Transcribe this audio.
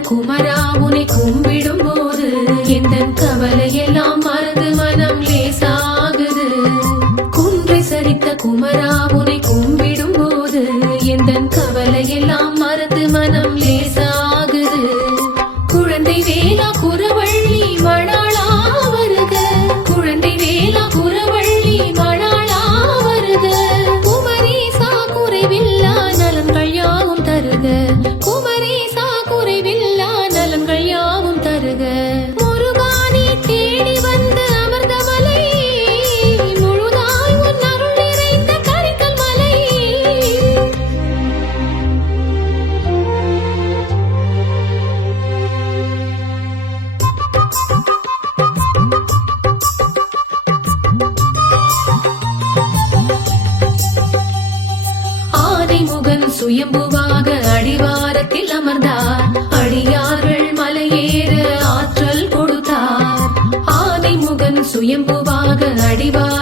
குமரா உனை கும்பிடும் போது எந்த கவலையெல்லாம் மறந்து சுயம்புவாக அடிவாரத்தில் அமர்ந்தார். அடியார்கள் மலையேற ஆற்றல் கொடுத்தார். ஆதிமுகன் சுயம்புவாக அடிவார